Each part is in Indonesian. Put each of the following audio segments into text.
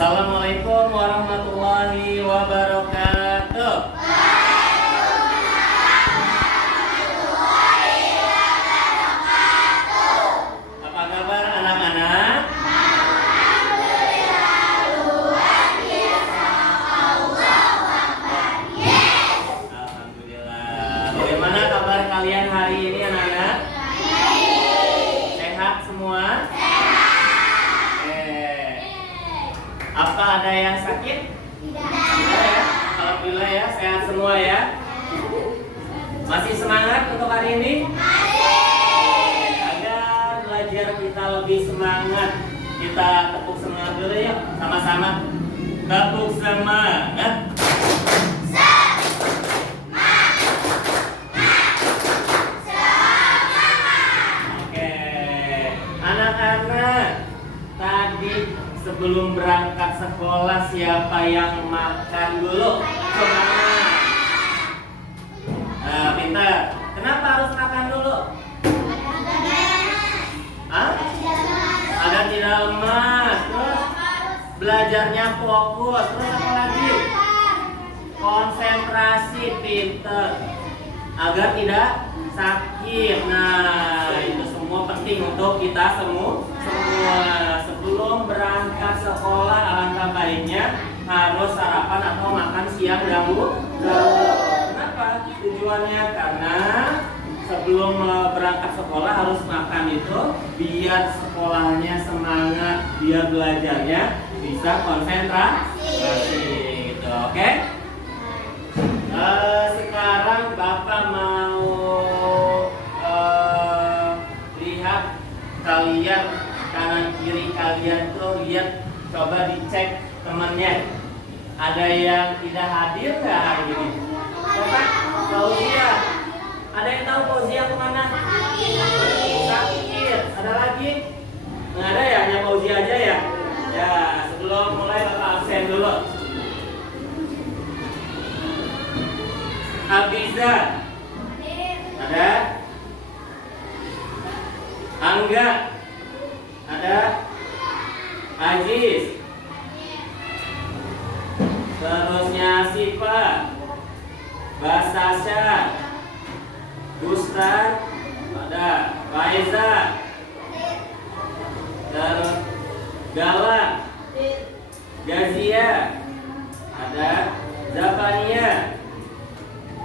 Assalamualaikum warahmatullahi wabarakatuh. Apa kabar anak-anak? Alhamdulillah. Bagaimana kabar kalian hari ini anak-anak? Sehat semua? Apa ada yang sakit? Tidak ya? Alhamdulillah ya, sehat semua ya. Masih semangat untuk hari ini? Masih. Agar belajar kita lebih semangat, kita tepuk semangat dulu yuk, sama-sama. Tepuk semangat. Oke, anak-anak, tadi sebelum berangkat sekolah siapa yang makan dulu? Coba. Nah, pintar. Kenapa harus makan dulu? Hah? Agar tidak lemas. Terus belajarnya fokus. Terus apa lagi? Konsentrasi, pintar. Agar tidak sakit. Nah, itu semua penting untuk kita semua. Sebelum berangkat sekolah alangkah baiknya harus sarapan atau makan siang dahulu. Kenapa? Tujuannya karena sebelum berangkat sekolah harus makan itu biar sekolahnya semangat, biar belajarnya bisa konsentrasi gitu, oke? Sekarang Bapak mau lihat kalian kanan kiri kalian tuh, lihat, coba dicek temannya. Ada yang tidak hadir nggak hari ini? Coba Fauzia. Ada yang tahu Fauzia kemana? Sakit. Ada lagi? Nggak ada ya, hanya Fauzia aja ya. Ya, sebelum mulai Bapak absen dulu. Abiza. Ada? Angga. Ada? Aziz. Terusnya Siva, Basasha, Gustan, ada Faiza, terus Galang, Gazia, ada Zafania,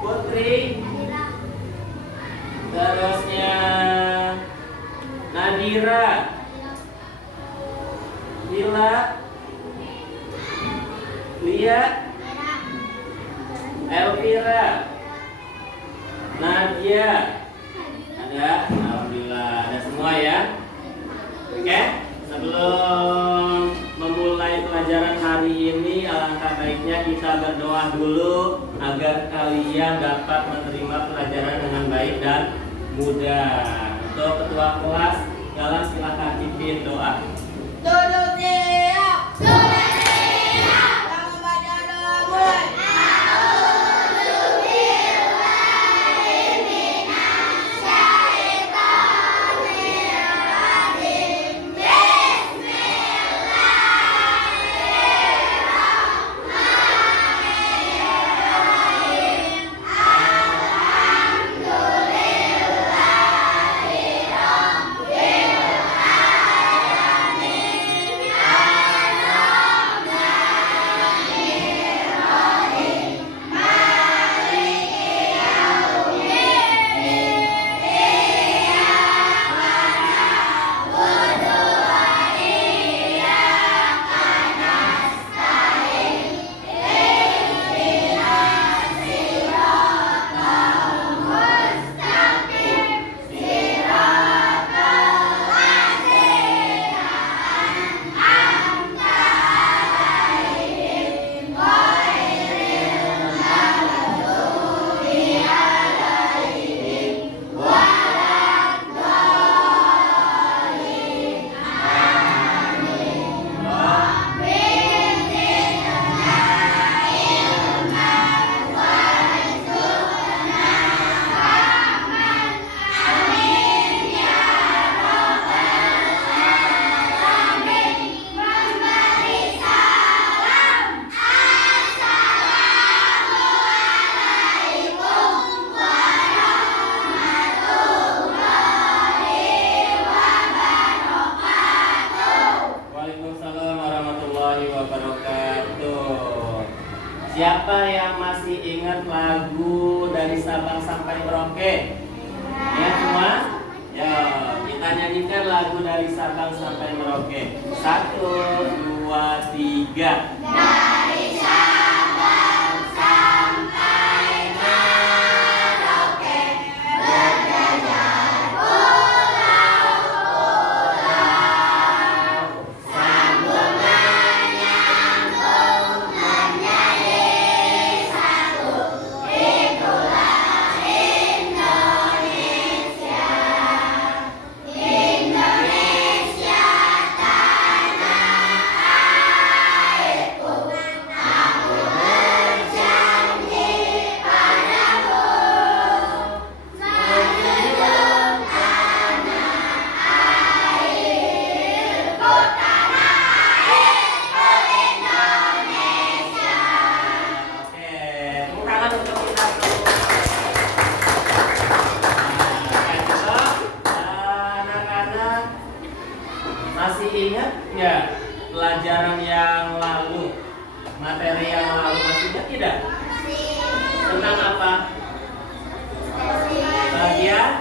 Putri, terusnya Nadira, Lila, Lia, Elvira, Nadia, ada, alhamdulillah, ada semua ya. Oke, sebelum memulai pelajaran hari ini, alangkah baiknya kita berdoa dulu agar kalian dapat menerima pelajaran dengan baik dan mudah. Untuk ketua kelas, Galang silakan pimpin doa. Duduk siap. Sudah siap. Yang membaca doa mulai. Siapa yang masih ingat lagu dari Sabang sampai Merauke? Ya semua? Ya, kita nyanyikan lagu dari Sabang sampai Merauke. 1, 2, 3. Dari Sabang sampai Merauke, berjajar pulau-pulau, sambung menyambung menjadi satu. Itulah Indonesia, Indonesia tanah airku. Aku berjanji padamu, menjunjung tanah airku, tanah airku Indonesia. Oke, tepuk tangan untuk kita semua. Anak-anak masih ingat nggak pelajaran yang lalu, materi yang lalu, masih ingat tidak? Tentang apa? Bagian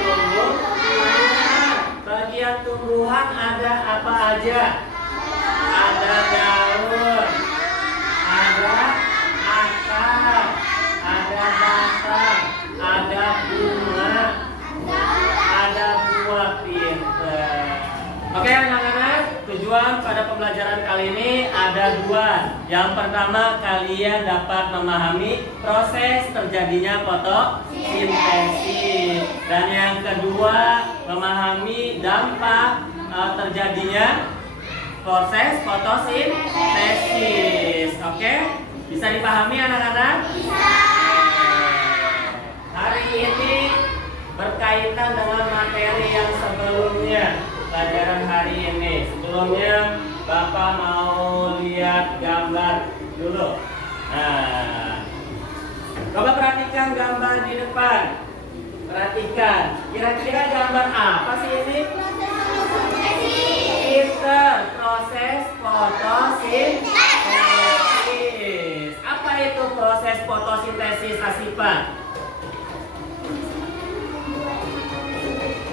tumbuhan. Bagian tumbuhan ada apa aja? Ada daun, ada akar, ada batang, ada bunga, ada buah. Pinter. Oke anak-anak, tujuan pada pembelajaran kali ini ada 2. Yang pertama, kalian dapat memahami proses terjadinya fotosintesis. Dan yang kedua, memahami dampak terjadinya proses fotosintesis. Oke? Bisa dipahami anak-anak? Hari ini berkaitan dengan materi yang sebelumnya, pelajaran hari ini. Sebelumnya Bapak mau lihat gambar dulu. Nah, coba perhatikan gambar di depan. Perhatikan, kira-kira gambar apa sih ini? Pinter, proses fotosintesis. Apa itu proses fotosintesis, Asifa?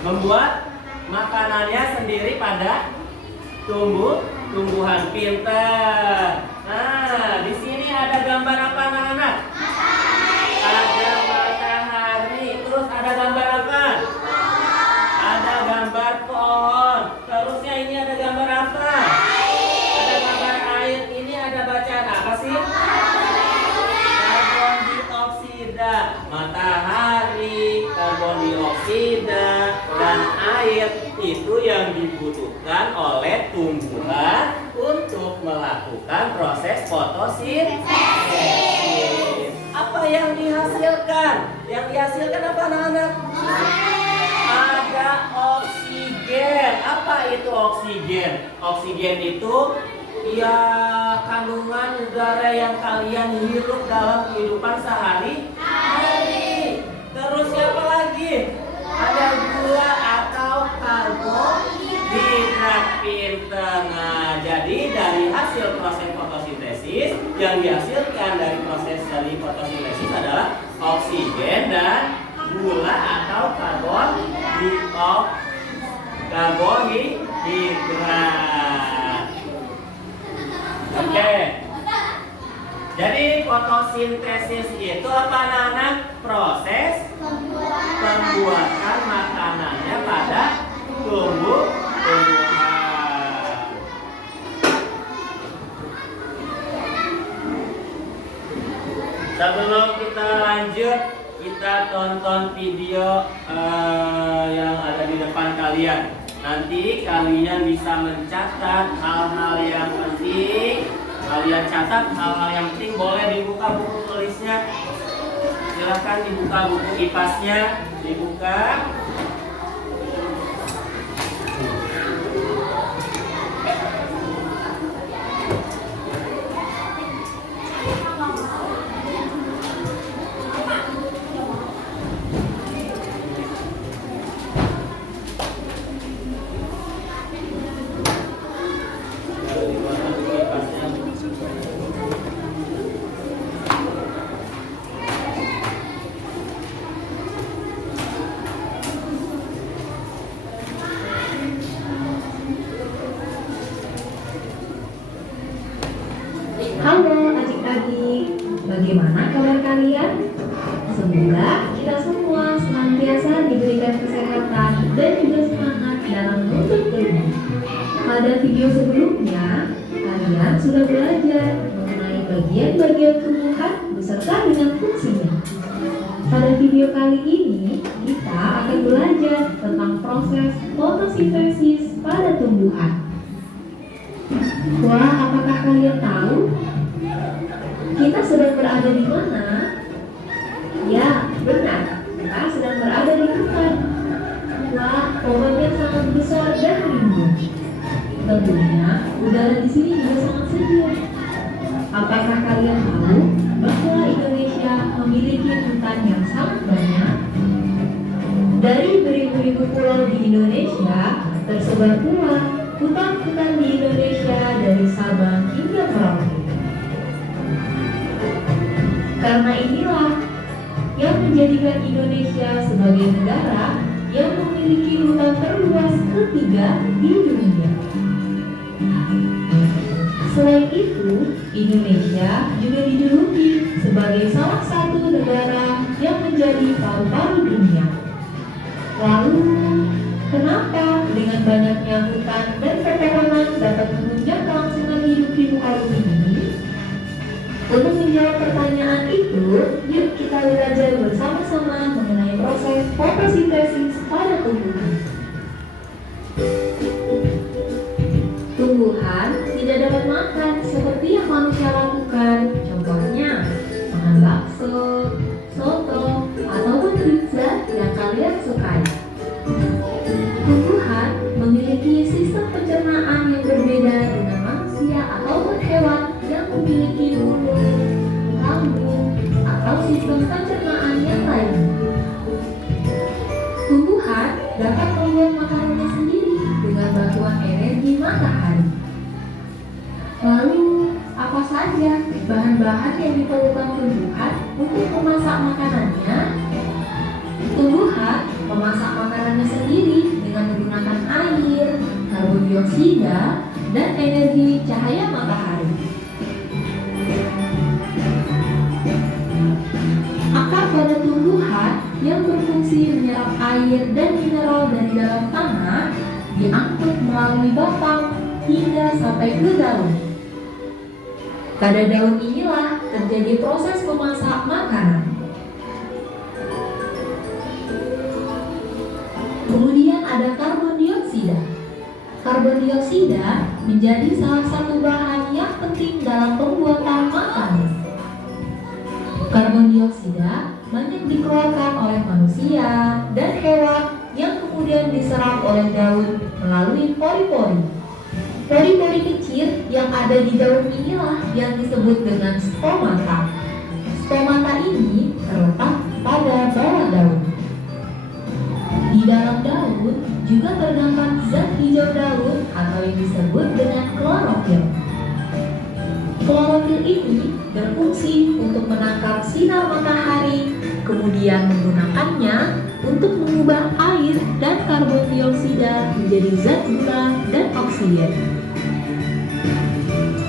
Membuat makanannya sendiri pada tumbuhan. Pinter. Nah, di sini ada gambar apa anak-anak? Ada matahari. Terus ada gambar apa? Ada gambar pohon. Terusnya ini ada gambar apa? Ada gambar air. Ini ada bacaan apa sih? Karbon dioksida. Matahari, karbon dioksida, dan air itu yang dibutuhkan oleh tumbuhan untuk melakukan proses fotosintesis. Apa yang dihasilkan? Yang dihasilkan apa anak-anak? Ada oksigen. Apa itu oksigen? Oksigen itu ya kandungan udara yang kalian hirup dalam kehidupan sehari-hari. Terus siapa lagi? Ada gula atau karbohidrat. Pinter. Nah, jadi dari hasil proses fotosintesis yang dihasilkan dari proses dari fotosintesis adalah oksigen dan gula atau karbohidrat. Oke. Jadi fotosintesis itu apa anak-anak? Proses pembuatan makanannya pada tumbuhan. Sebelum kita lanjut, kita tonton video yang ada di depan kalian. Nanti kalian bisa mencatat hal-hal yang penting. Kalian catat hal-hal yang penting, boleh dibuka buku tulisnya. Silakan dibuka buku IPAS-nya, dibuka. Halo adik-adik, bagaimana kabar kalian? Semoga kita semua senantiasa diberikan kesehatan dan juga semangat dalam menuntut ilmu. Pada video sebelumnya, kalian sudah belajar mengenai bagian-bagian tumbuhan beserta dengan fungsinya. Pada video kali ini, kita akan belajar tentang proses fotosintesis pada tumbuhan. Wah, apakah kalian tahu? Kita sedang berada di mana? Ya, benar. Kita sedang berada di hutan. Wah, pohonnya sangat besar dan rimbun. Tentunya, udara di sini juga sangat sejuk. Apakah kalian tahu bahwa Indonesia memiliki hutan yang sangat banyak? Dari beribu-ribu pulau di Indonesia, tersebar pula hutan-hutan di Indonesia dari Sabang hingga Merauke. Karena inilah yang menjadikan Indonesia sebagai negara yang memiliki hutan terluas ketiga di dunia. Selain itu, Indonesia juga dijuluki sebagai salah satu negara yang menjadi paru-paru dunia. Lalu, kenapa dengan banyaknya hutan dan pepohonan dapat menunjang kelangsungan hidup di muka bumi ini? Untuk menjawab pertanyaan itu, yuk kita belajar bersama-sama mengenai proses fotosintesis pada tumbuhan. Tumbuhan tidak dapat makan seperti yang manusia lakukan. Contohnya, makan bakso, soto, ataupun pizza yang kalian sukai. Tumbuhan memiliki sistem pencernaan yang berbeda dengan manusia ataupun hewan yang memiliki mulut, lambung, atau sistem pencernaan yang lain. Tumbuhan dapat membuat makanannya sendiri dengan bantuan energi matahari. Lalu, apa saja bahan-bahan yang diperlukan tumbuhan untuk memasak makanannya? Tumbuhan memasak makanannya sendiri dengan menggunakan air, karbon dioksida, dan energi cahaya matahari. Akar pada tumbuhan yang berfungsi menyerap air dan mineral dari dalam tanah diangkut melalui batang hingga sampai ke daun. Pada daun inilah terjadi proses memasak makanan. Kemudian ada karbon dioksida. Karbon dioksida menjadi salah satu bahan yang penting dalam pembuatan makanan. Karbon dioksida banyak dikeluarkan oleh manusia dan hewan yang kemudian diserap oleh daun melalui pori-pori. Pori-pori kecil yang ada di daun inilah yang disebut dengan stomata. Stomata ini terletak pada bawah daun. Di dalam daun juga terdapat zat hijau daun atau yang disebut dengan klorofil. Klorofil ini berfungsi untuk menangkap sinar matahari, kemudian menggunakannya untuk mengubah air dan karbon dioksida menjadi zat gula dan oksigen.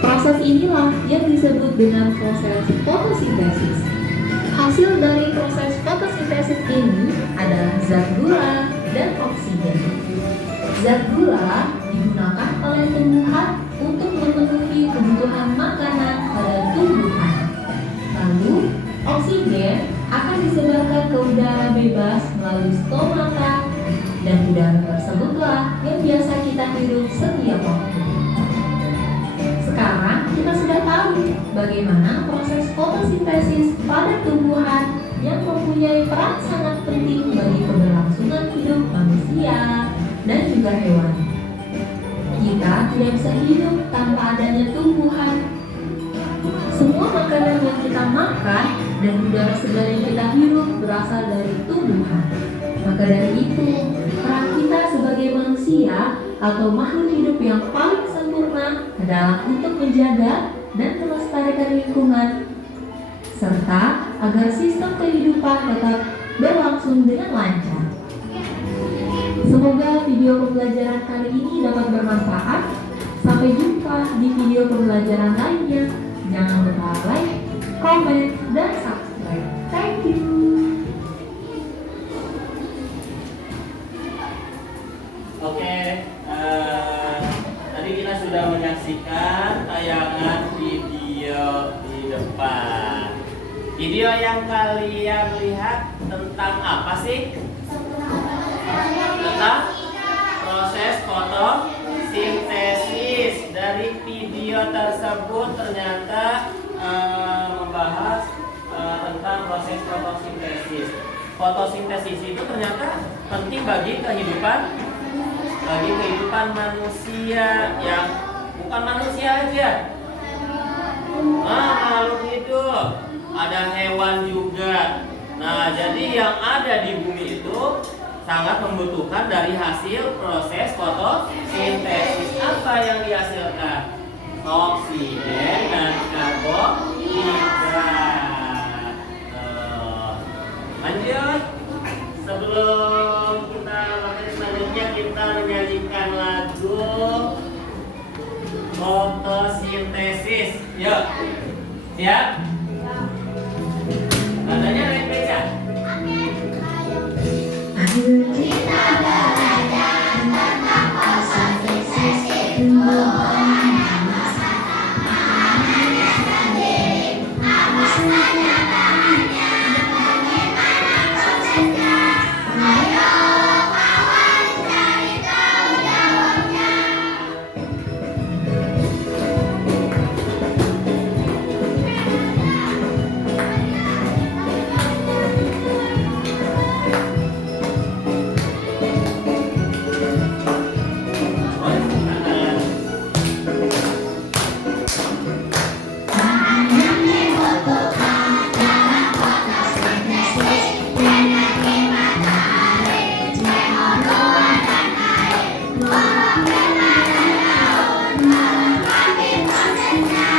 Proses inilah yang disebut dengan proses fotosintesis. Hasil dari proses fotosintesis ini adalah zat gula dan oksigen. Zat gula digunakan oleh tumbuhan untuk memenuhi kebutuhan makanan pada tumbuhan. Lalu, oksigen akan disebarkan ke udara bebas melalui stomata, dan udara tersebutlah yang biasa kita hirup setiap waktu. Sekarang kita sudah tahu bagaimana proses fotosintesis pada tumbuhan yang mempunyai peran sangat penting bagi keberlangsungan hidup manusia dan juga hewan. Kita tidak bisa hidup tanpa adanya tumbuhan. Semua makanan yang kita makan dan udara segar yang kita hirup berasal dari tumbuhan. Maka dari itu, peran kita sebagai manusia atau makhluk hidup yang paling sempurna adalah untuk menjaga dan melestarikan lingkungan, serta agar sistem kehidupan tetap berlangsung dengan lancar. Semoga video pembelajaran kali ini dapat bermanfaat. Sampai jumpa di video pembelajaran lainnya. Jangan lupa like, comment, dan subscribe. Thank you. Oke, tadi kita sudah menyaksikan tayangan video di depan. Video yang kalian lihat tentang apa sih? Tentang proses fotosintesis. Dari video tersebut ternyata membahas tentang proses fotosintesis. Fotosintesis itu ternyata penting bagi kehidupan manusia, yang bukan manusia aja. Makhluk hidup, ada hewan juga. Nah, jadi yang ada di bumi itu sangat membutuhkan dari hasil proses fotosintesis. Apa yang dihasilkan? Oksigen dan karbohidrat. Lanjut. Sebelum kita materi selanjutnya, kita menyanyikan lagu fotosintesis. Yuk. Siap? Nadanya naik beca. Kita belajar tentang fotosintesis, tumbuhan yang masa makanannya sendiri. Apa saja bahannya, bagaimana prosesnya? Ayo kawan cari tahu jawabnya. Bahan yang dibutuhkan dalam fotosintesis: energi matahari, CO2 dan air. Klorofil pada daun melengkapi prosesnya.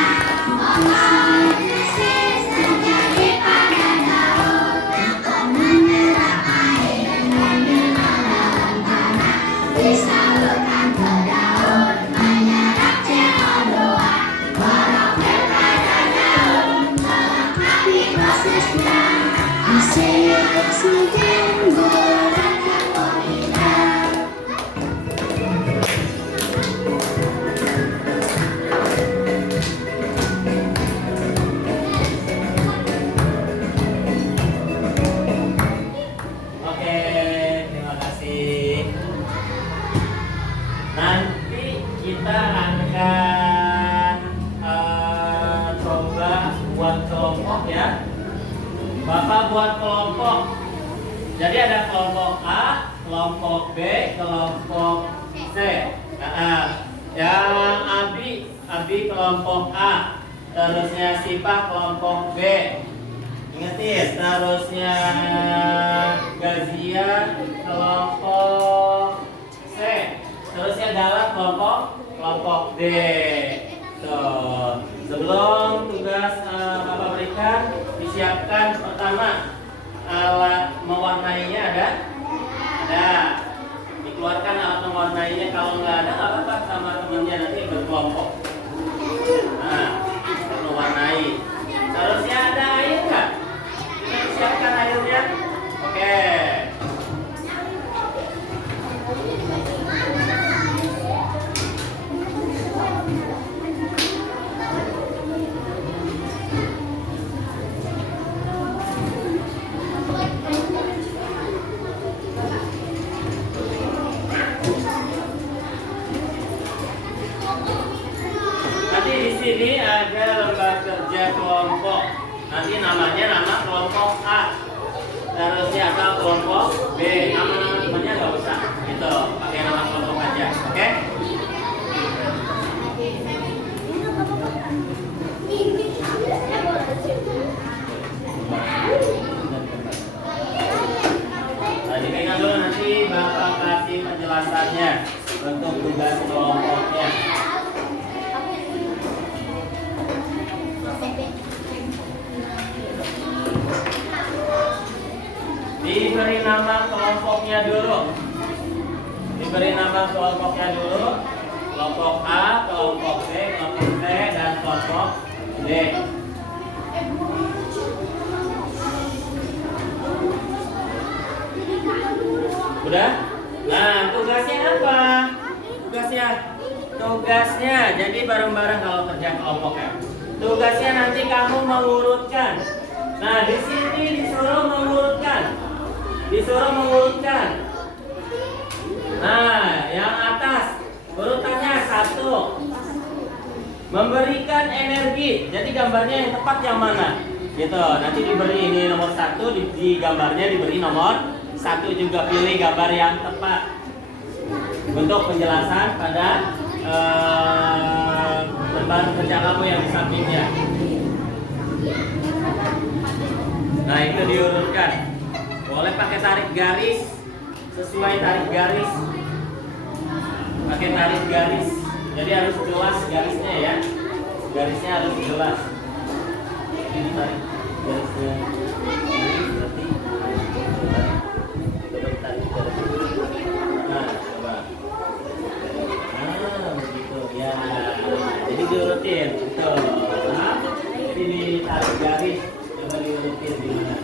Fotosintesis terjadi pada daun untuk menyerap air yang di dalam tanah, disalurkan ke daun, menyerap CO2. Klorofil pada daun melengkapi prosesnya. Hasil oksigen, gula dan karbohidrat. Oke, terima kasih. Nanti kita akan coba buat kelompok ya. Bapak buat kelompok. Jadi ada kelompok A, kelompok B, kelompok C. Yang Abi kelompok A, terusnya Sipa kelompok B. Ingetin, terusnya Gazia kelompok C, terusnya Dala kelompok D. Tuh, sebelum tugas Bapak berikan, disiapkan pertama alat mewarnainya ada? Ada. Dikeluarkan alat mewarnainya. Kalau nggak ada, nggak apa-apa, sama temennya nanti berkelompok. Nah, mewarnai. Terusnya ada air nggak? Kita siapkan airnya. Oke. Nanti di sini ada lembar kerja kelompok. Nanti namanya nama kelompok A. Terusnya ada kelompok B. Nama temannya nggak usah. Gitu. Pakai nama kelompok aja. Oke? Tadi pegang dulu, nanti Bapak kasih penjelasannya untuk tugas kelompoknya. Diberi nama kelompoknya dulu. Diberi nama kelompoknya dulu. Kelompok A, kelompok B, kelompok C, dan kelompok D. D. Udah? Nah, tugasnya apa? Tugasnya jadi bareng-bareng kalau kerja kelompok ya. Tugasnya nanti kamu mengurutkan. Nah, di sini disuruh mengurutkan. Nah, yang atas urutannya 1. Memberikan energi. Jadi gambarnya yang tepat yang mana? Gitu. Nanti diberi ini nomor 1, di gambarnya diberi nomor 1 juga, pilih gambar yang tepat untuk penjelasan pada lembar kerja kamu yang di sampingnya. Nah, itu diurutkan. Boleh pakai tarik garis, sesuai tarik garis. Pakai tarik garis. Jadi harus jelas garisnya ya. Garisnya harus jelas. Ini tarik garisnya. Ini berarti tarik garis. Nah, coba. Nah, begitu ya. Jadi diurutin, betul. Nah, jadi ditarik garis. Coba diurutin di mana?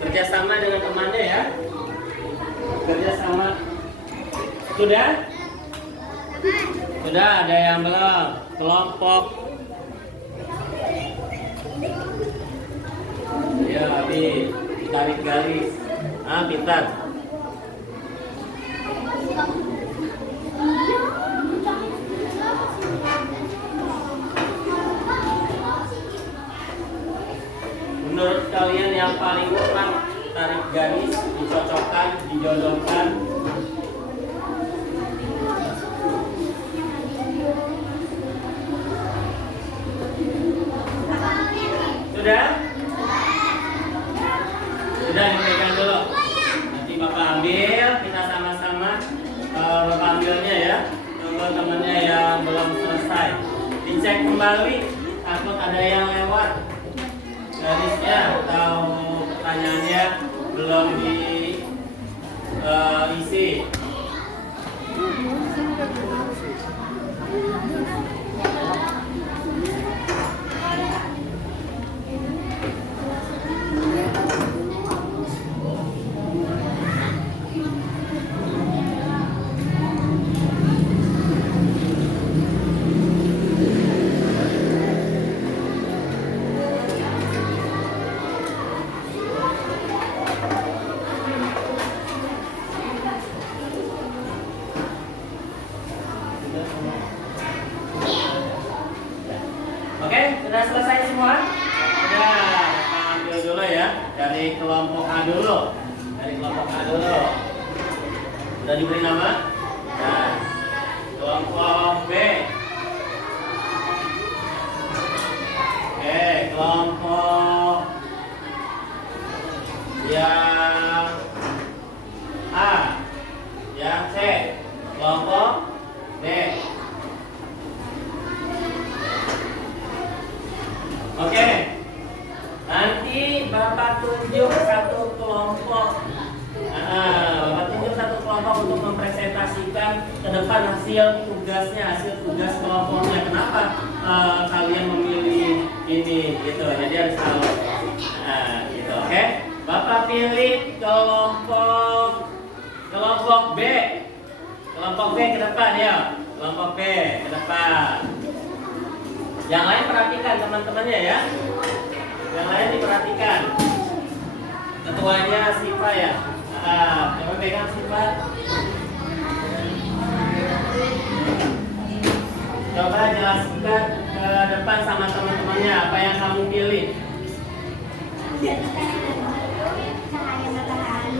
Kerjasama dengan temannya ya. Kerjasama. Sudah? Sudah, ada yang belum? Kelompok. Ya, tarik garis. Ah, pintar. Menurut kalian yang paling tepat tarik garis, dicocokkan, dijodohkan? Sudah? Sudah, dipegang dulu. Nanti Bapak ambil, kita sama-sama. Bapak ambilnya ya. Tunggu temannya yang belum selesai. Dicek kembali, takut ada yang lewat garisnya atau pertanyaannya belum diisi. Oke, sudah selesai semua? Sudah, kita ambil dulu ya. Dari kelompok A dulu. Sudah diberi nama? Nah, kelompok B. Oke, kelompok yang A. Yang C. Kelompok B. Oke, nanti Bapak tunjuk satu kelompok. Bapak tunjuk satu kelompok untuk mempresentasikan ke depan hasil tugas kelompoknya. Kenapa kalian memilih ini? Gitu, jadi harus tahu. Gitu, oke. Bapak pilih kelompok B. Kelompok B ke depan ya. Kelompok B ke depan. Yang lain perhatikan teman-temannya ya. Yang lain diperhatikan. Ketuanya Siva ya. Coba pegang Siva. Coba jelaskan ke depan sama teman-temannya apa yang kamu pilih. Cahaya matahari.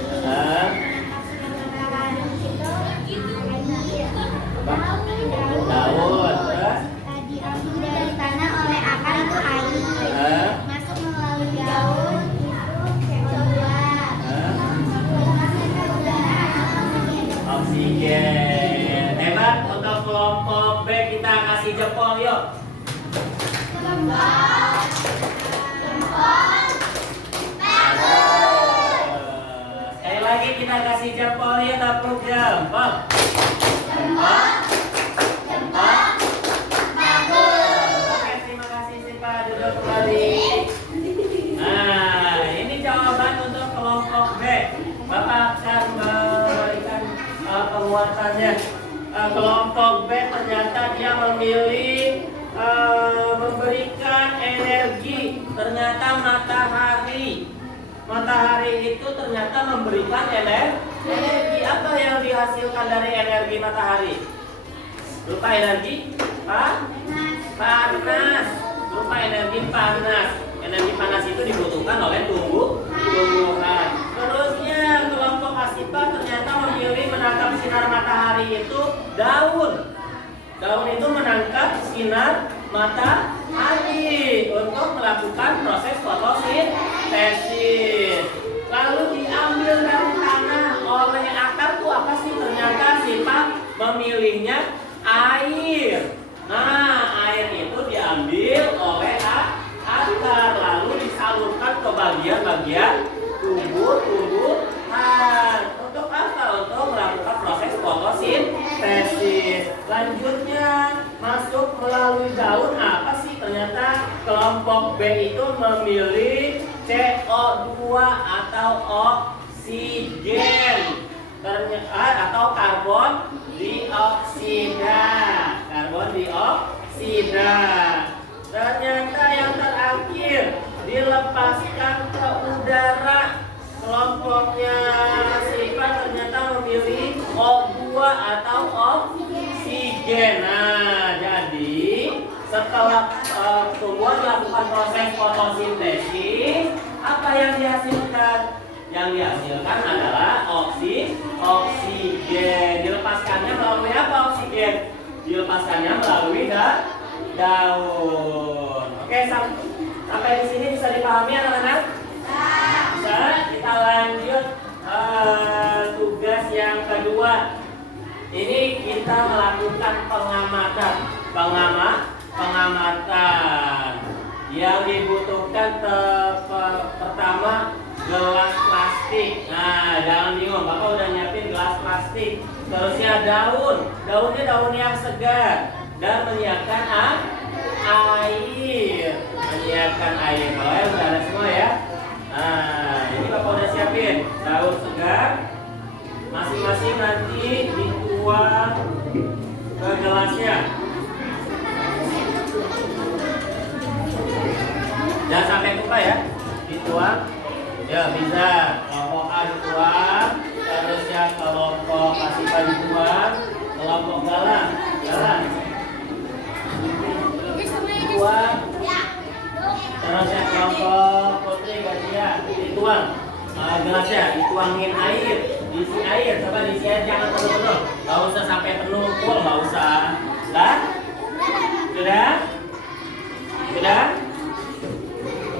Daun. Terus? Diambil dari tanah oleh akar itu air. Masuk melalui daun itu keluar. Oksigen. Hebat. Untuk kelompok B kita kasih jempol yuk. Sekali lagi kita kita kasih jempol ya, tepuk jempol. Jempol. Jempol. Oke, terima kasih Siva, duduk kembali. Nah, ini jawaban untuk kelompok B. Bapak akan memberikan penguatannya. Kelompok B ternyata dia memilih memberikan energi. Ternyata matahari itu ternyata memberikan energi. Apa yang dihasilkan dari energi matahari? Berupa energi panas. Berupa energi panas. Energi panas itu dibutuhkan oleh tumbuhan. Terusnya kelompok Asipa ternyata memilih menangkap sinar matahari itu daun. Daun itu menangkap sinar matahari untuk melakukan proses fotosintesis. Lalu diambil dari tanah oleh akar tuh apa sih? Ternyata Asipa memilihnya air. Nah, air itu diambil oleh akar lalu disalurkan ke bagian-bagian tumbuhan. Untuk apa? Untuk melakukan proses fotosintesis. Selanjutnya masuk melalui daun apa sih? Ternyata kelompok B itu memilih CO2 atau oksigen. Atau karbon dioksida. Ternyata yang terakhir dilepaskan ke udara. Kelompoknya Siva ternyata memilih O2 atau oksigen. Nah, jadi setelah tumbuhan melakukan proses fotosintesis, apa yang dihasilkan? Yang dihasilkan adalah oksigen. Dilepaskannya melalui apa oksigen? Dilepaskannya melalui daun. Oke, sampai di sini bisa dipahami anak-anak? Bisa. Kita lanjut tugas yang kedua. Ini kita melakukan pengamatan. Yang dibutuhkan pertama gelas plastik. Nah, jangan bingung, Bapak udah nyiapin gelas plastik. Terusnya daunnya daun yang segar dan menyiapkan air. Kalau ya udah ada semua ya. Nah, ini Bapak udah siapin daun segar. Masing-masing nanti dituang ke gelasnya. Jangan sampai tumpah ya. Dituang. Ya bisa. Kelompok A dituang. Terusnya kelompok Asipa dituang. Kelompok Galang. Dituang. Terusnya kelompok Putri Gatia dituang. Gelasnya dituangin air. Diisi air. Coba diisi air jangan penuh-penuh. Gak usah sampai penuh full. Gak usah. Sudah?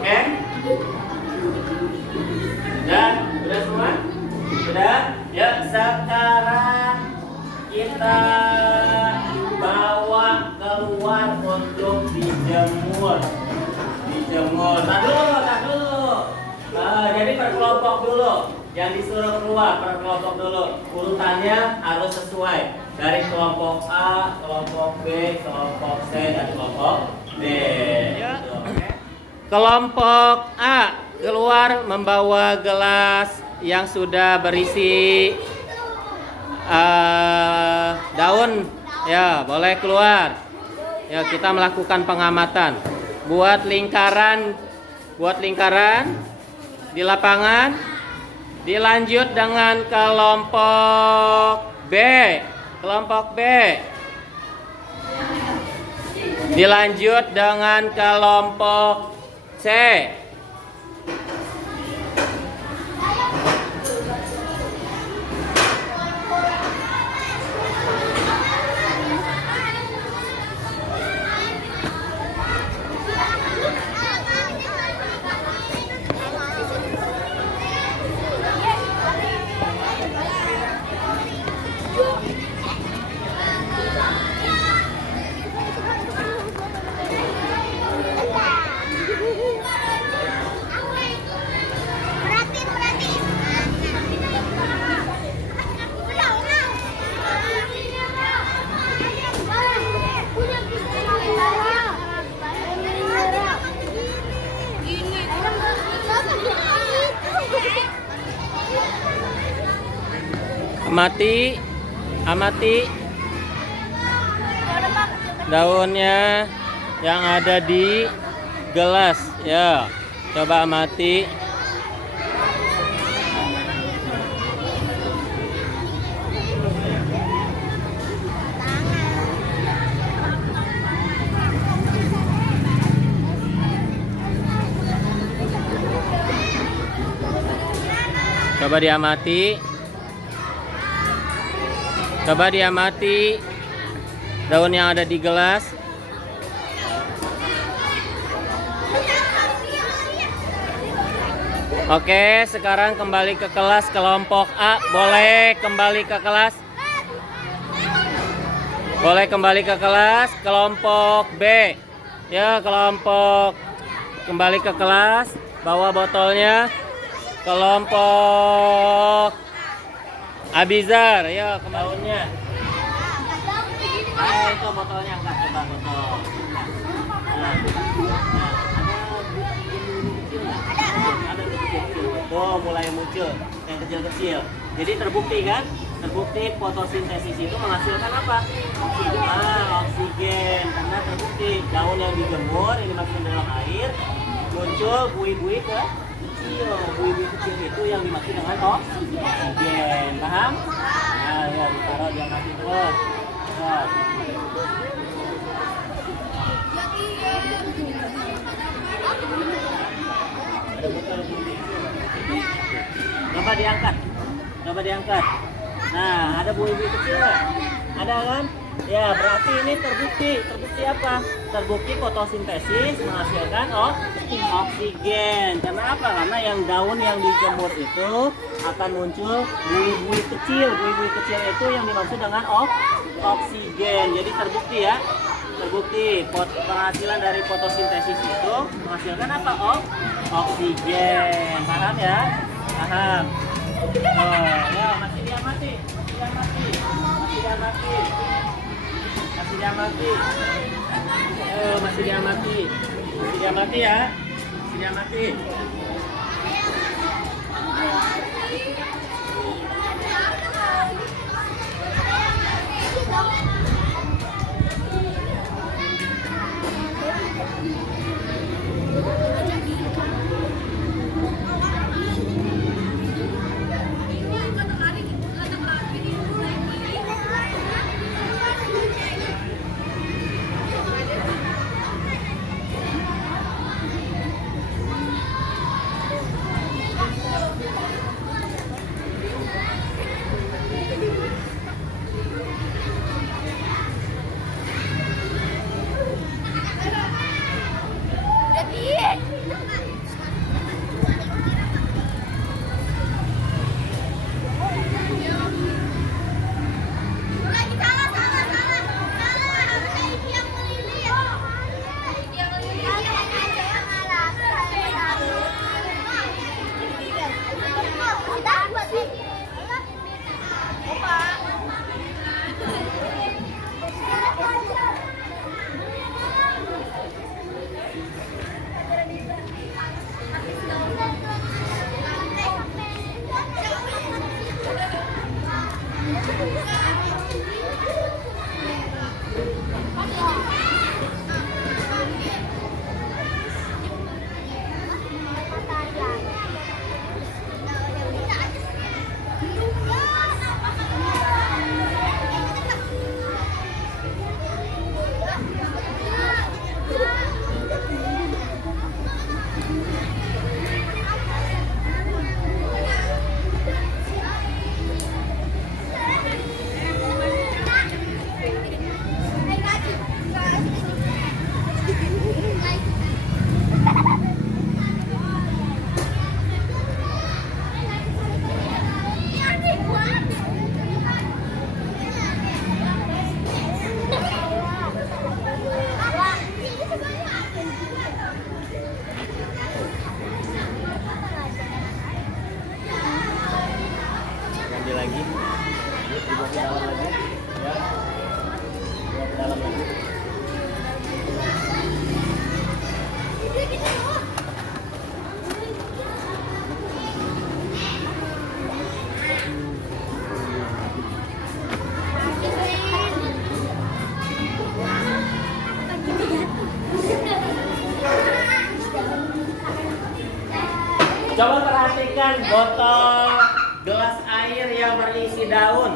Oke? Sudah semua? Sudah? Ya, sekarang kita bawa keluar untuk dijemur. Tak dulu. Jadi per kelompok dulu. Yang disuruh keluar per kelompok dulu. Urutannya harus sesuai. Dari kelompok A, kelompok B, kelompok C, dan kelompok D. Ya. Kelompok A keluar membawa gelas yang sudah berisi daun. Ya, boleh keluar. Ya, kita melakukan pengamatan. Buat lingkaran di lapangan. Dilanjut dengan kelompok B. Dilanjut dengan kelompok C. Amati, amati daunnya yang ada di gelas. Ya, coba amati. Coba diamati. Coba diamati daun yang ada di gelas. Oke, sekarang kembali ke kelas kelompok A. Boleh kembali ke kelas? Boleh kembali ke kelas kelompok B. Ya, kelompok kembali ke kelas. Bawa botolnya. Kelompok Abizar, ya ke daunnya. Itu botolnya angkat, coba botol. Ada kecil. Tuh mulai muncul yang kecil-kecil. Jadi terbukti kan? Terbukti fotosintesis itu menghasilkan apa? Oksigen. Karena terbukti daun yang dijemur ini masuk dalam air muncul buih-buih ke kecil. Buih-buih kecil itu yang dimaksud dengan oksigen. Paham? Nah, ya ditaruh dia mati terus. Nah. Ada botol buih. Coba diangkat. Coba diangkat. Nah, ada buih-buih kecil. Ada kan? Ya, berarti ini terbukti. Terbukti apa? Terbukti fotosintesis menghasilkan oksigen. Karena apa? Karena yang daun yang dijemur itu akan muncul buih-buih kecil. Buih-buih kecil itu yang dimaksud dengan oksigen. Jadi terbukti ya. Terbukti penghasilan dari fotosintesis itu menghasilkan apa? Oksigen. Paham ya? Paham. Ya, masih diamati. Masih diamati. Masih diamati. Masih diamati. Masih diamati ya. Masih diamati. Lagi dibawa ke dalam lagi ya, dibawa ke dalam lagi. botol gelas air yang berisi daun.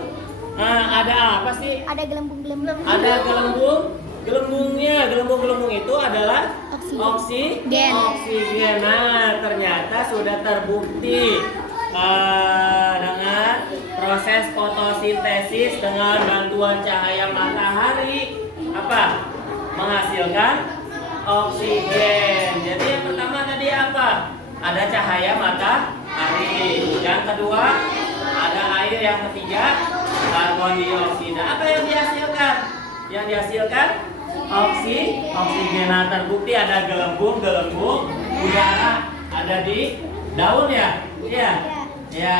Nah, ada apa sih? Ada gelembung-gelembung. Ada gelembung. Gelembung itu adalah Oksigen. Oksigen. Nah, ternyata sudah terbukti dengan proses fotosintesis dengan bantuan cahaya matahari menghasilkan oksigen. Jadi yang pertama tadi apa? Ada cahaya matahari. Yang kedua ada air. Yang ketiga karbon dioksida. Apa yang dihasilkan? Yang dihasilkan oksigen. Nah, terbukti ada gelembung udara ada di daun ya? Iya. Ya.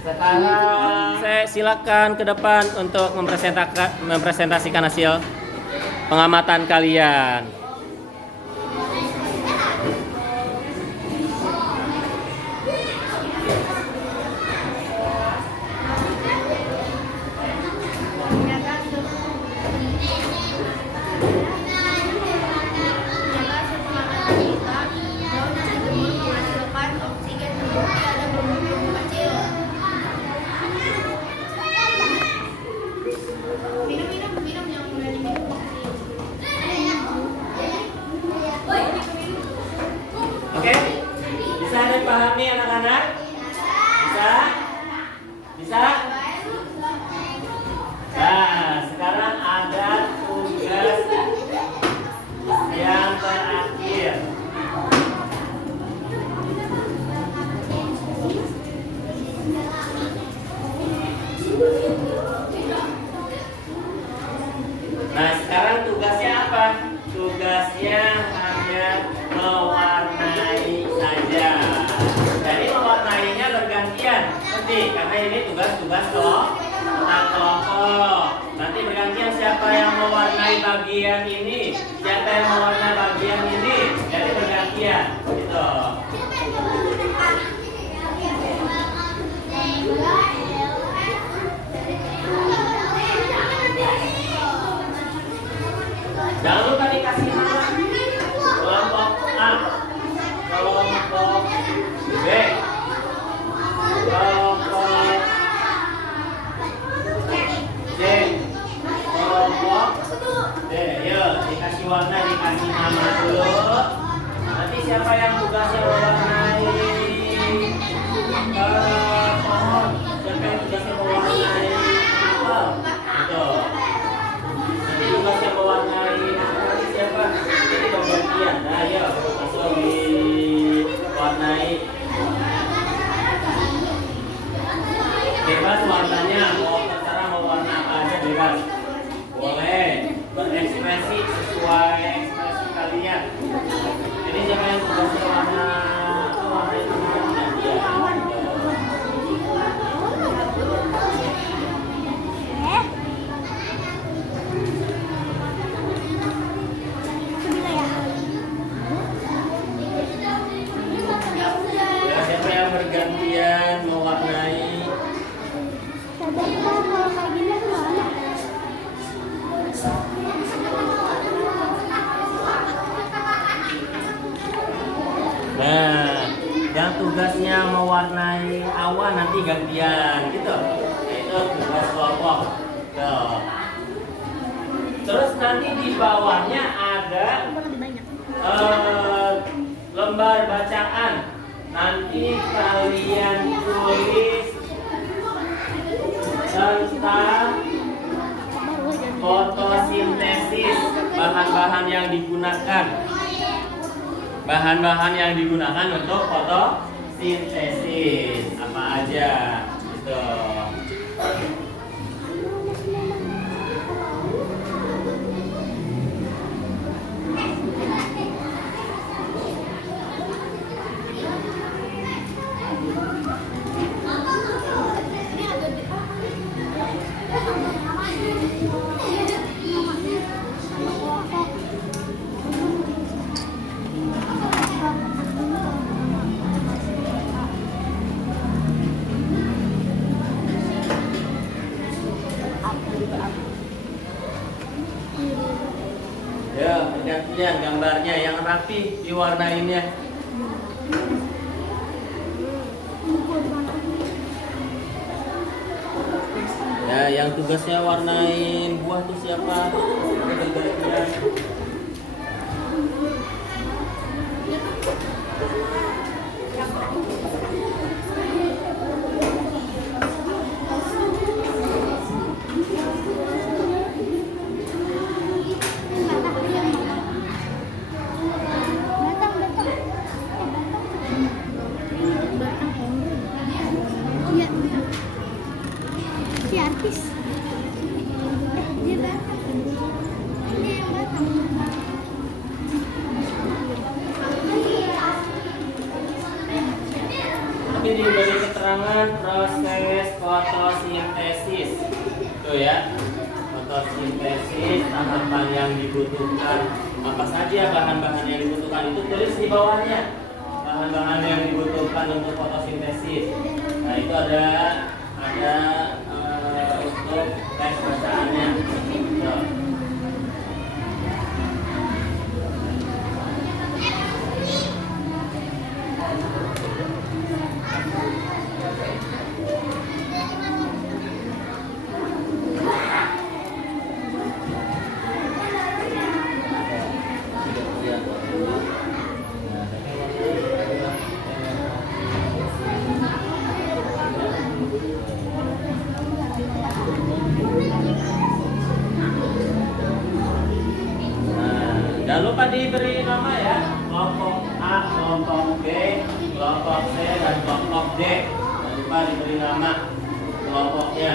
Sekarang saya silakan ke depan untuk mempresentasikan hasil pengamatan kalian. Oke, bisa dipahami anak-anak? Bisa? Nah, sekarang ada tugas yang terakhir. Nah, sekarang tugasnya apa? Tugasnya hanya mewarnai saja. Jadi mewarnainya bergantian. Nanti karena ini tugas-tugas kelompok. Nanti bergantian siapa yang mewarnai bagian ini, siapa yang mewarnai bagian ini. Jadi bergantian. Gitu. Jangan lupa dikasih nama. Kelompok A, kelompok B, kelompok C, kelompok D. Yuk, dikasih warna, dikasih nama dulu. Nanti siapa yang tugasnya mewarnai pohon, siapa yang tugasnya mewarnai apel, gitu. Nanti tugasnya mewarnai siapa? Jadi pembagian. Nah, yuk langsung diwarnai. Bebas warnanya, terserah mau warna apa aja bebas. Boleh berekspresi sesuai ekspresi kalian. Jadi siapa yang tugasnya warna itu dia. Siapa yang bergantian mewarnai? Nah, yang tugasnya mewarnai awan nanti gantian, gitu. Itu tugas kelompok. Tuh. Terus nanti di bawahnya ada lembar bacaan. Nanti kalian tulis tentang fotosintesis, bahan-bahan yang digunakan. Bahan-bahan yang digunakan untuk fotosintesis apa aja gitu. Ya, gantian gambarnya yang rapi diwarnainnya. Ya, yang tugasnya warnain buah tuh siapa? Garis-garisnya. Si artis dia Batam, dia yang Batam. Tapi diberi keterangan proses fotosintesis. Tuh ya. Fotosintesis, tahapan yang dibutuhkan. Apa saja bahan-bahan yang dibutuhkan itu tulis di bawahnya. Bahan-bahan yang dibutuhkan untuk fotosintesis. Nah, itu ada untuk tes bacaannya. Tuh. Jangan lupa diberi nama ya, kelompok A, kelompok B, kelompok C, dan kelompok D. Jangan lupa diberi nama kelompoknya.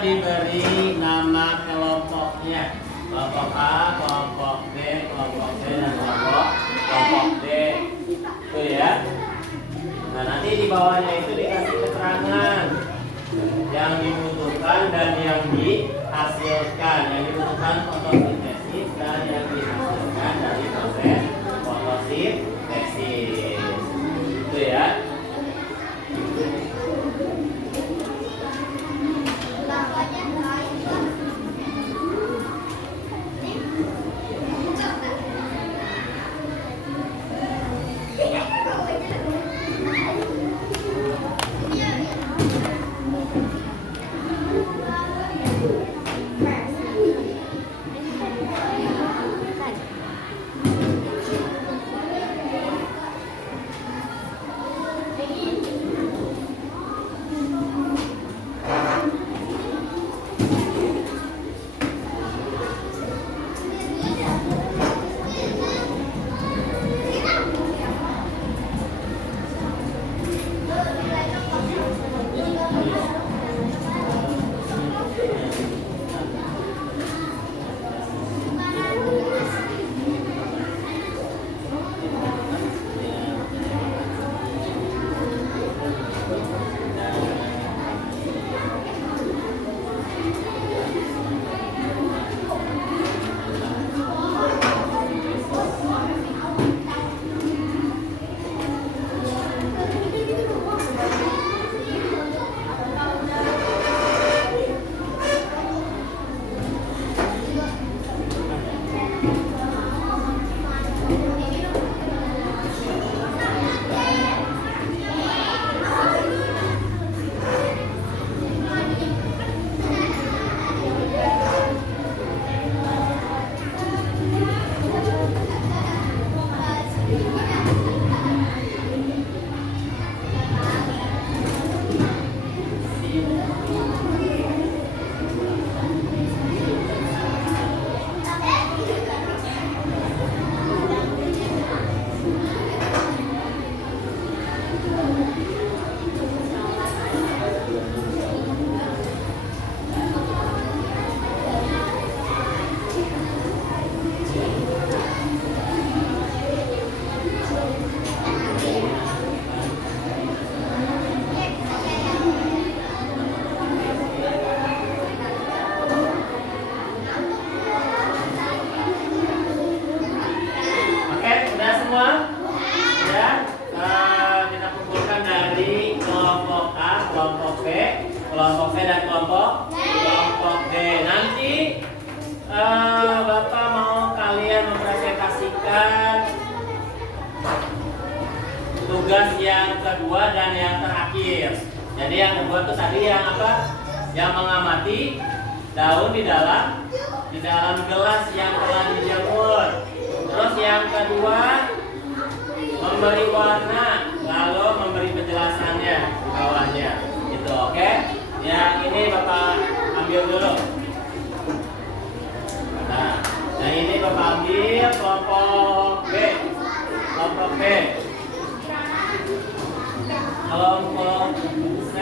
diberi nama kelompoknya. Kelompok A, kelompok B, kelompok C, dan kelompok D. Itu ya. Nah, nanti di bawahnya itu dikasih keterangan yang dibutuhkan dan yang dihasilkan. Yang dibutuhkan fotosintesis dan yang dihasilkan dari proses fotosintesis. Itu ya. kelompok C dan kelompok D. Nanti Bapak mau kalian mempresentasikan tugas yang kedua dan yang terakhir. Jadi yang kedua itu tadi yang apa? Yang mengamati daun di dalam gelas yang telah dijemur. Terus yang kedua memberi warna, lalu memberi penjelasannya di bawahnya. Gitu, oke? Yang ini Bapak ambil dulu. Nah, yang ini Bapak ambil kelompok B. Kelompok B. Kelompok C.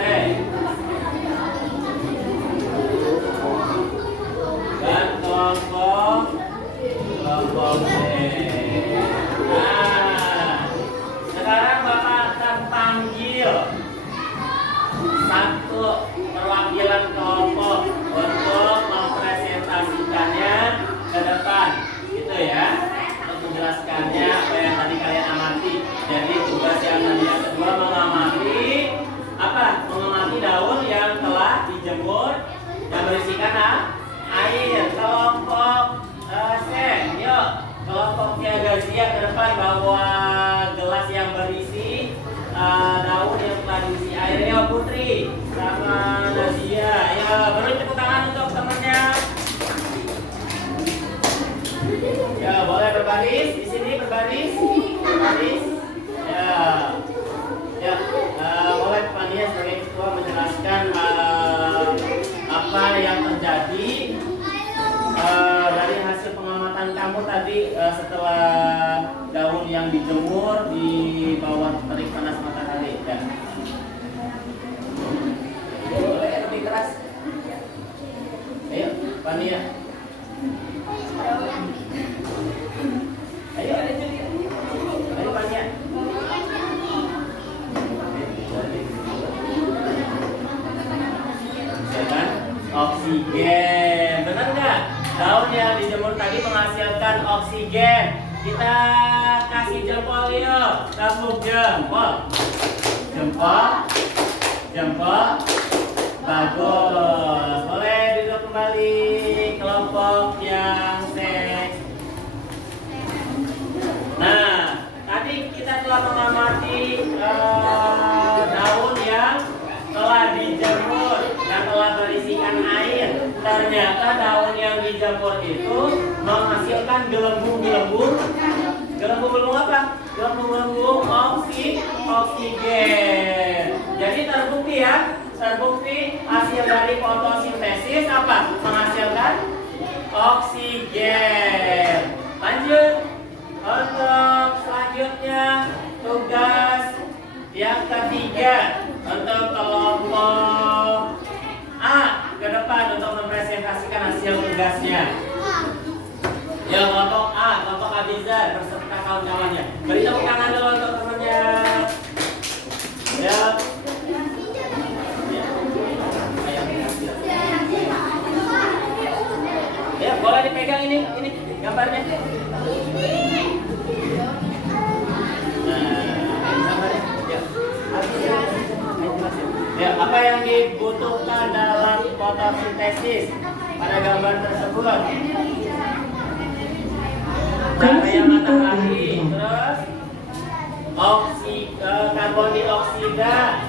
Dan kelompok D. Nah, sekarang Bapak akan panggil satu perwakilan kelompok untuk mempresentasikannya ke depan, gitu ya, untuk menjelaskannya apa yang tadi kalian amati. Jadi tugas yang tadi yang kedua mengamati apa? Mengamati daun yang telah dijemur dan berisikan air. Kelompok C, yuk kelompok Tiagazia ke depan bawa gelas yang berisi daun yang telah diisi air. Yuk Putri sama Nadia, ya beri tepuk tangan untuk temannya. Ya boleh berbaris di sini, berbaris. Ya, boleh Pak Nia sebagai ketua menjelaskan apa yang terjadi dari hasil pengamatan kamu tadi setelah daun yang dijemur di bawah terik panas matahari. Ya. Boleh lebih keras. Pania. Ayo, Pania. Misalkan oksigen, benar nggak? Daun yang dijemur tadi menghasilkan oksigen. Kita kasih jempol yuk, tepuk jempol, jempol, bagus. Boleh duduk kembali kelompok yang seks. Nah, tadi kita telah mengamati daun yang telah dijemur, yang telah berisikan air. Ternyata daun yang dijemur itu menghasilkan gelembung-gelembung. Gelembung-gelembung apa? Gelembung-gelembung oksigen. Jadi terbukti hasil dari fotosintesis apa? Menghasilkan oksigen. Lanjut. Untuk selanjutnya tugas yang ketiga untuk kelompok A ke depan untuk mempresentasikan hasil tugasnya. Ya, kelompok A, kelompok Abizar beserta kawan-kawannya. Beri tepuk tangan dulu untuk temannya. Ya. Ya, boleh dipegang ini gambarnya. Ya, apa yang dibutuhkan dalam fotosintesis pada gambar tersebut? Cahaya matahari, terus karbon dioksida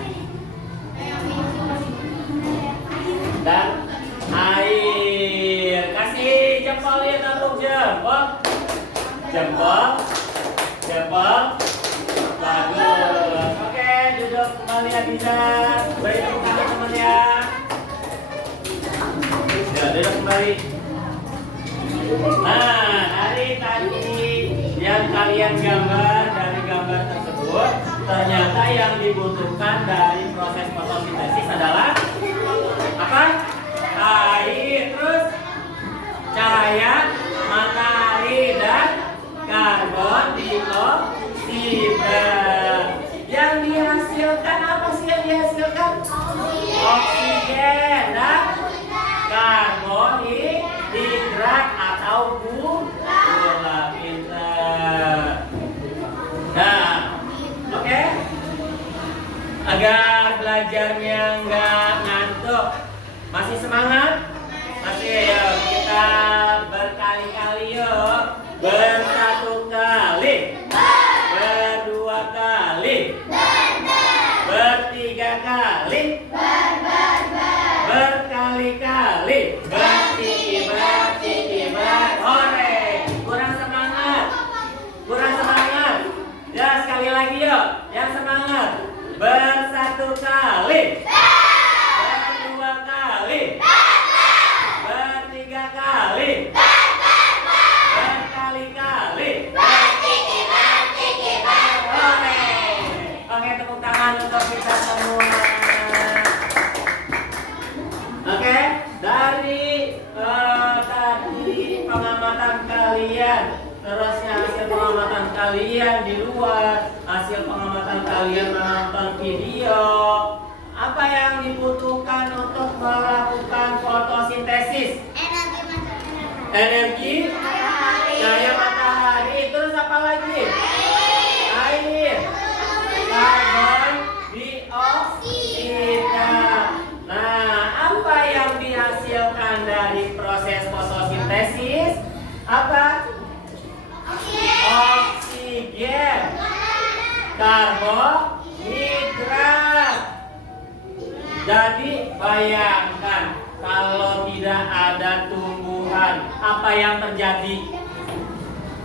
dan air. Kasih jempol ya, tepuk jempol. Jempol. Bagus. Oke, duduk kembali ya, bisa. Beri tepuk tangan temannya. Ya, duduk kembali. Nah, dari tadi yang kalian gambar dari gambar tersebut, ternyata yang dibutuhkan dari proses fotosintesis adalah apa? Air, terus cahaya matahari dan karbon dioksida. Yang dihasilkan apa sih yang dihasilkan? Oksigen dan karbohidrat atau gula. Pintar. Nah, oke. Agar belajarnya nggak ngantuk, masih semangat? Masih, yuk kita berkali-kali yuk. Bersatu kali, berdua kali, bertiga kali, berkali-kali, hore. Kurang semangat. Ya, sekali lagi yuk, yang semangat. Bersatu kali, berdua kali, bertiga kali, berkali-kali, hore. Oke, tepuk tangan untuk kita semua. Oke, dari tadi pengamatan kalian, terusnya hasil pengamatan kalian di luar, hasil pengamatan kalian menonton video, apa yang dibutuhkan untuk melakukan fotosintesis? Energi, cahaya matahari, terus apa lagi? Air, karbon dioksida. Nah, apa yang dihasilkan dari proses fotosintesis? Apa? Oksigen, karbohidrat. Jadi bayangkan kalau tidak ada tumbuhan, apa yang terjadi?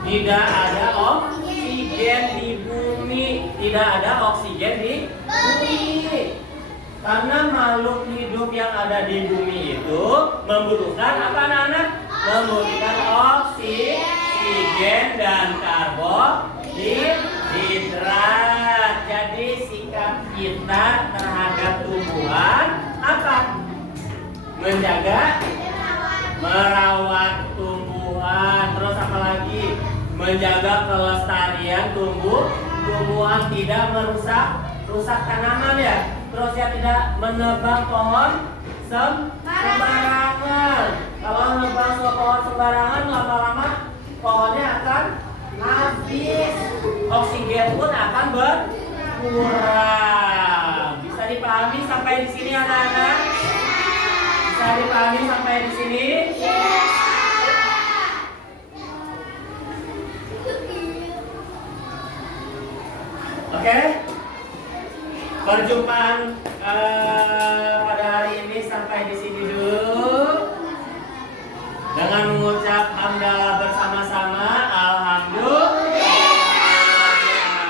Tidak ada oksigen di bumi, tidak ada oksigen di bumi. Karena makhluk hidup yang ada di bumi itu membutuhkan apa, anak-anak? Membutuhkan oksigen dan karbohidrat. Jadi sikap kita terhadap tumbuhan apa? Menjaga merawat tumbuhan. Terus apa lagi? Menjaga kelestarian tumbuhan, tidak rusak tanaman ya. Terus ya tidak menebang pohon sembarangan. Kalau menebang pohon sembarangan, lama-lama pohonnya akan habis, oksigen pun akan berkurang. Bisa dipahami sampai di sini anak-anak? Bisa dipahami sampai di sini? Oke? Perjumpaan pada hari ini sampai di sini dulu. Dengan mengucap hamdalah bersama-sama, alhamdulillah.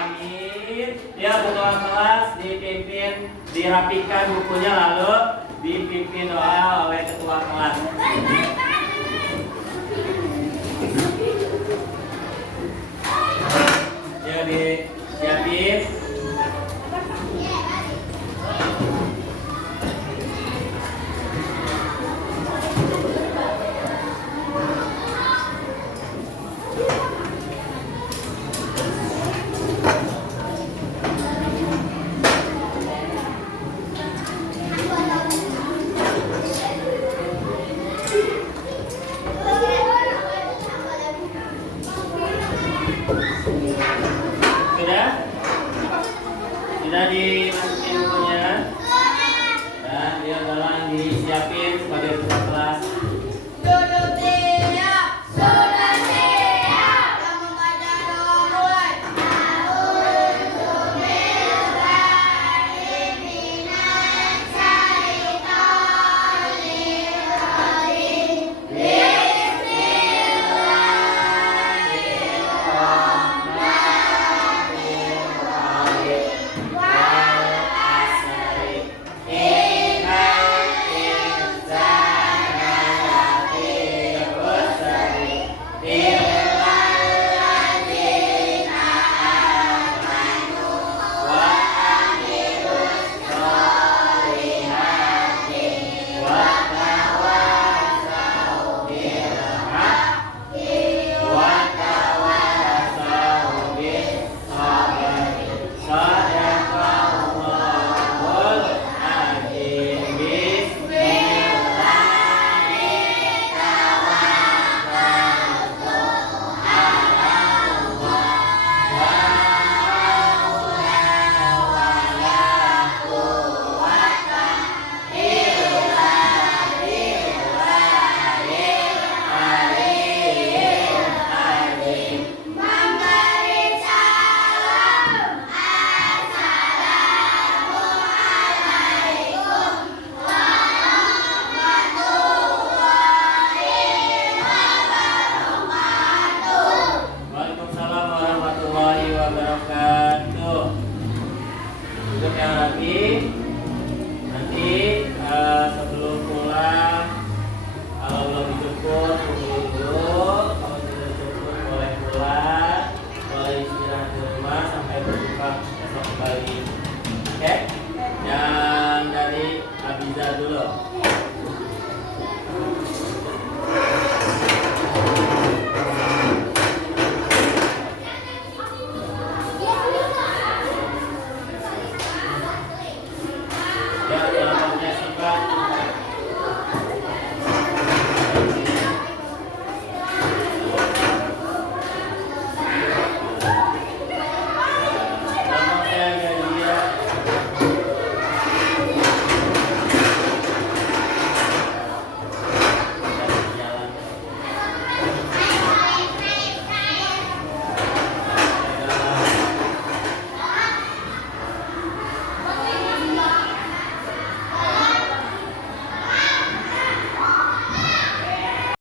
Amin. Ya, ketua kelas dipimpin, dirapikan bukunya lalu dipimpin doa oleh ketua kelas. Ya, disiapin. Sudah dimasukin bukunya dan dia adalah disiapin